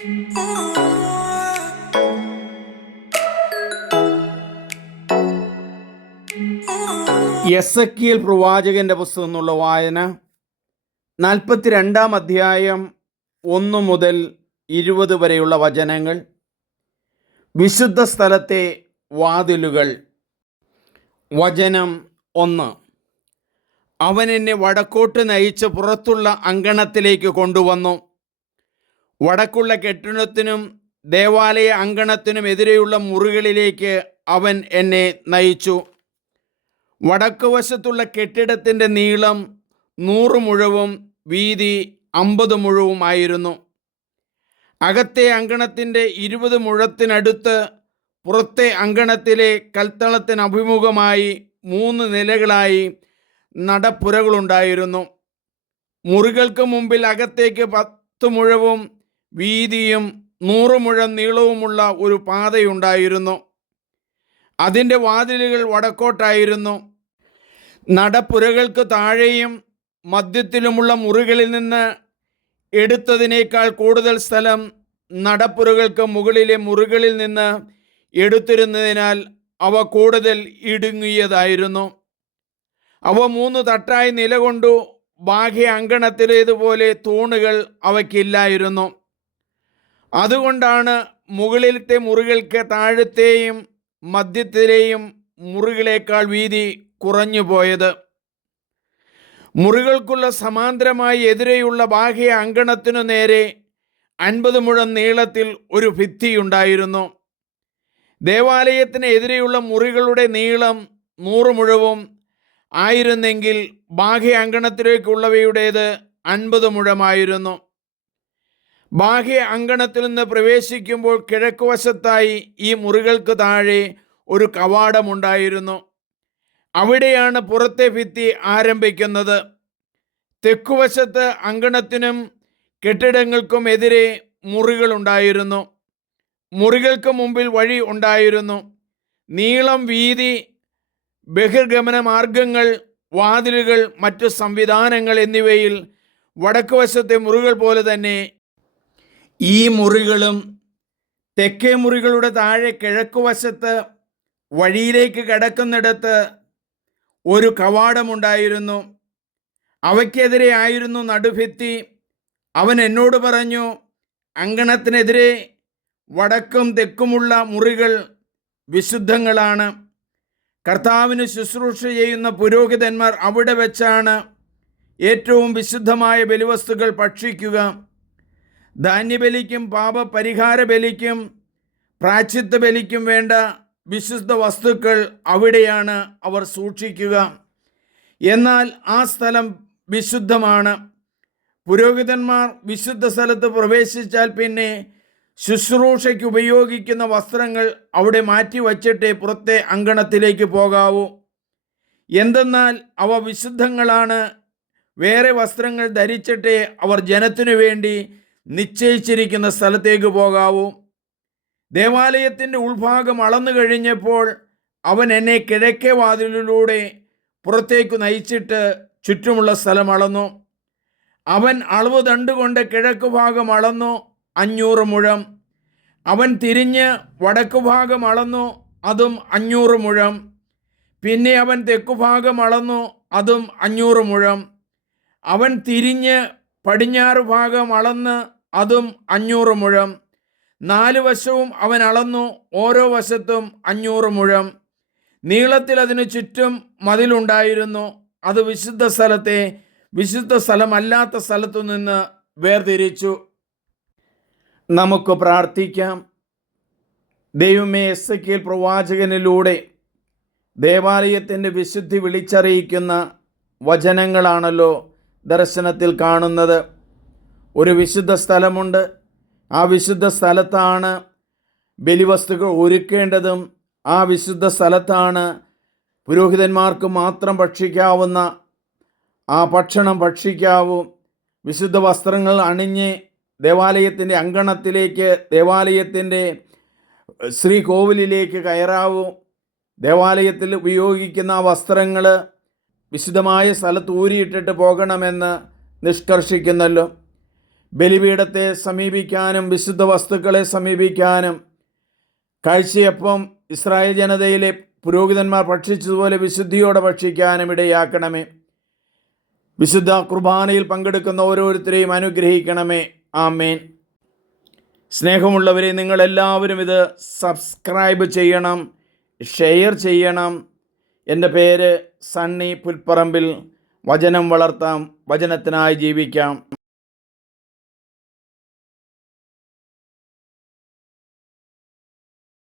S A പ്രവാചകന്റെ പുസ്തകം എന്നുള്ള വായന നാൽപ്പത്തിരണ്ടാം അധ്യായം ഒന്ന് മുതൽ ഇരുപത് വരെയുള്ള വചനങ്ങൾ വിശുദ്ധ സ്ഥലത്തെ വാതിലുകൾ. വചനം ഒന്ന്. അവൻ എന്നെ വടക്കോട്ട് നയിച്ച് പുറത്തുള്ള അങ്കണത്തിലേക്ക് കൊണ്ടുവന്നു. വടക്കുള്ള കെട്ടിടത്തിനും ദേവാലയ അങ്കണത്തിനും എതിരെയുള്ള മുറികളിലേക്ക് അവൻ എന്നെ നയിച്ചു. വടക്കുവശത്തുള്ള കെട്ടിടത്തിന്റെ നീളം നൂറ് മുഴവും വീതി അമ്പത് മുഴവുമായിരുന്നു അകത്തെ അങ്കണത്തിന്റെ ഇരുപത് മുഴത്തിനടുത്ത് പുറത്തെ അങ്കണത്തിലെ കൽത്തളത്തിന് അഭിമുഖമായി മൂന്ന് നിലകളായി നടപ്പുരകളുണ്ടായിരുന്നു. മുറികൾക്ക് മുമ്പിൽ അകത്തേക്ക് പത്ത് മുഴവും വീതിയും നൂറ് മുഴം നീളവുമുള്ള ഒരു പാതയുണ്ടായിരുന്നു. അതിന്റെ വാതിലുകൾ വടക്കോട്ടായിരുന്നു. നടപ്പുരകൾക്ക് താഴെയും മധ്യത്തിലുമുള്ള മുറികളിൽ നിന്ന് എടുത്തതിനേക്കാൾ കൂടുതൽ സ്ഥലം നടപ്പുരകൾക്ക് മുകളിലെ മുറികളിൽ നിന്ന് എടുത്തിരുന്നതിനാൽ അവ കൂടുതൽ ഇടുങ്ങിയതായിരുന്നു. അവ മൂന്ന് തട്ടായി നിലകൊണ്ടു ബാഹ്യ അങ്കണത്തിലേതുപോലെ തൂണുകൾ അവയ്ക്കില്ലായിരുന്നു. അതുകൊണ്ടാണ് മുകളിലത്തെ മുറികൾക്ക് താഴത്തെയും മധ്യത്തിലെയും മുറികളേക്കാൾ വീതി കുറഞ്ഞു പോയത്. മുറികൾക്കുള്ള സമാന്തരമായി എതിരെയുള്ള ബാഹ്യ അങ്കണത്തിനു നേരെ അൻപത് മുഴം നീളത്തിൽ ഒരു ഭിത്തിയുണ്ടായിരുന്നു. ദേവാലയത്തിന് എതിരെയുള്ള മുറികളുടെ നീളം നൂറ് മുഴവും ആയിരുന്നെങ്കിൽ ബാഹ്യ അങ്കണത്തിലേക്കുള്ളവയുടേത് അൻപത് മുഴമായിരുന്നു. ബാഹ്യ അങ്കണത്തിൽ നിന്ന് പ്രവേശിക്കുമ്പോൾ കിഴക്ക് വശത്തായി ഈ മുറികൾക്ക് താഴെ ഒരു കവാടമുണ്ടായിരുന്നു. അവിടെയാണ് പുറത്തെ ഭിത്തി ആരംഭിക്കുന്നത്. തെക്കുവശത്ത് അങ്കണത്തിനും കെട്ടിടങ്ങൾക്കും എതിരെ മുറികളുണ്ടായിരുന്നു മുറികൾക്ക് മുമ്പിൽ വഴി ഉണ്ടായിരുന്നു. നീളം വീതി ബഹിർഗമന മാർഗങ്ങൾ വാതിലുകൾ മറ്റു സംവിധാനങ്ങൾ എന്നിവയിൽ വടക്കുവശത്തെ മുറികൾ പോലെ തന്നെ ഈ മുറികളും തെക്കേ മുറികളുടെ താഴെ കിഴക്ക് വശത്ത് വഴിയിലേക്ക് കിടക്കുന്നിടത്ത് ഒരു കവാടമുണ്ടായിരുന്നു. അവയ്ക്കെതിരെ ആയിരുന്നു നടുഭിത്തി. അവൻ എന്നോട് പറഞ്ഞു അങ്കണത്തിനെതിരെ വടക്കും തെക്കുമുള്ള മുറികൾ വിശുദ്ധങ്ങളാണ്. കർത്താവിന് ശുശ്രൂഷ ചെയ്യുന്ന പുരോഹിതന്മാർ അവിടെ വെച്ചാണ് ഏറ്റവും വിശുദ്ധമായ ബലിവസ്തുക്കൾ ഭക്ഷിക്കുക. ധാന്യബലിക്കും പാപപരിഹാര ബലിക്കും പ്രാച്ചിത്വ ബലിക്കും വേണ്ട വിശുദ്ധ വസ്തുക്കൾ അവിടെയാണ് അവർ സൂക്ഷിക്കുക. എന്നാൽ ആ സ്ഥലം വിശുദ്ധമാണ്. പുരോഹിതന്മാർ വിശുദ്ധ സ്ഥലത്ത് പ്രവേശിച്ചാൽ പിന്നെ ശുശ്രൂഷയ്ക്ക് ഉപയോഗിക്കുന്ന വസ്ത്രങ്ങൾ അവിടെ മാറ്റി വച്ചിട്ടേ പുറത്തെ അങ്കണത്തിലേക്ക് പോകാവൂ. എന്തെന്നാൽ അവ വിശുദ്ധങ്ങളാണ്. വേറെ വസ്ത്രങ്ങൾ ധരിച്ചിട്ടേ അവർ ജനത്തിനു വേണ്ടി നിശ്ചയിച്ചിരിക്കുന്ന സ്ഥലത്തേക്ക് പോകാവൂ. ദേവാലയത്തിന്റെ ഉൾഭാഗം അളന്നു കഴിഞ്ഞപ്പോൾ അവൻ എന്നെ കിഴക്കേ വാതിലിലൂടെ പുറത്തേക്ക് നയിച്ചിട്ട് ചുറ്റുമുള്ള സ്ഥലം അളന്നു. അവൻ അളവ് ദണ്ടുകൊണ്ട് കിഴക്ക് ഭാഗം അളന്നു അഞ്ഞൂറ് മുഴം. അവൻ തിരിഞ്ഞ് വടക്ക് ഭാഗം അളന്നു അതും അഞ്ഞൂറ് മുഴം. പിന്നെ അവൻ തെക്കുഭാഗം അളന്നു അതും അഞ്ഞൂറ് മുഴം. അവൻ തിരിഞ്ഞ് പടിഞ്ഞാറ് ഭാഗം അളന്ന് അതും അഞ്ഞൂറ് മുഴം. നാല് വശവും അവൻ അളന്നു ഓരോ വശത്തും അഞ്ഞൂറ് മുഴം. നീളത്തിൽ അതിനു ചുറ്റും മതിലുണ്ടായിരുന്നു. അത് വിശുദ്ധ സ്ഥലത്തെ വിശുദ്ധ സ്ഥലമല്ലാത്ത സ്ഥലത്തു നിന്ന് വേർതിരിച്ചു. നമുക്ക് പ്രാർത്ഥിക്കാം. ദൈവമേ എസ് കെ പ്രവാചകനിലൂടെ ദേവാലയത്തിന്റെ വിശുദ്ധി വിളിച്ചറിയിക്കുന്ന വചനങ്ങളാണല്ലോ ദർശനത്തിൽ കാണുന്നത് ഒരു വിശുദ്ധ സ്ഥലമുണ്ട്. ആ വിശുദ്ധ സ്ഥലത്താണ് ബലിവസ്തുക്കൾ ഒരുക്കേണ്ടതും ആ വിശുദ്ധ സ്ഥലത്താണ് പുരോഹിതന്മാർക്ക് മാത്രം ഭക്ഷിക്കാവുന്ന ആ ഭക്ഷണം ഭക്ഷിക്കാവും. വിശുദ്ധ വസ്ത്രങ്ങൾ അണിഞ്ഞ് ദേവാലയത്തിന്റെ അങ്കണത്തിലേക്ക് ദേവാലയത്തിന്റെ ശ്രീകോവിലിലേക്ക് കയറാവൂ. ദേവാലയത്തിൽ ഉപയോഗിക്കുന്ന വസ്ത്രങ്ങൾ വിശുദ്ധമായ സ്ഥലത്ത് ഊരിയിട്ടിട്ട് പോകണമെന്ന് നിഷ്കർഷിക്കുന്നല്ലോ. ബലിപീഠത്തെ സമീപിക്കാനും വിശുദ്ധ വസ്തുക്കളെ സമീപിക്കാനും കാഴ്ചയപ്പം ഇസ്രായേൽ ജനതയിലെ പുരോഹിതന്മാർ ഭക്ഷിച്ചതുപോലെ വിശുദ്ധിയോടെ ഭക്ഷിക്കാനും ഇടയാക്കണമേ. വിശുദ്ധ കുർബാനയിൽ പങ്കെടുക്കുന്ന ഓരോരുത്തരെയും അനുഗ്രഹിക്കണമേ. ആമേൻ. സ്നേഹമുള്ളവരെ നിങ്ങളെല്ലാവരും ഇത് സബ്സ്ക്രൈബ് ചെയ്യണം ഷെയർ ചെയ്യണം. എന്റെ പേര് സണ്ണി പുൽപ്പറമ്പിൽ വചനം വളർത്താം വചനത്തിനായി ജീവിക്കാം.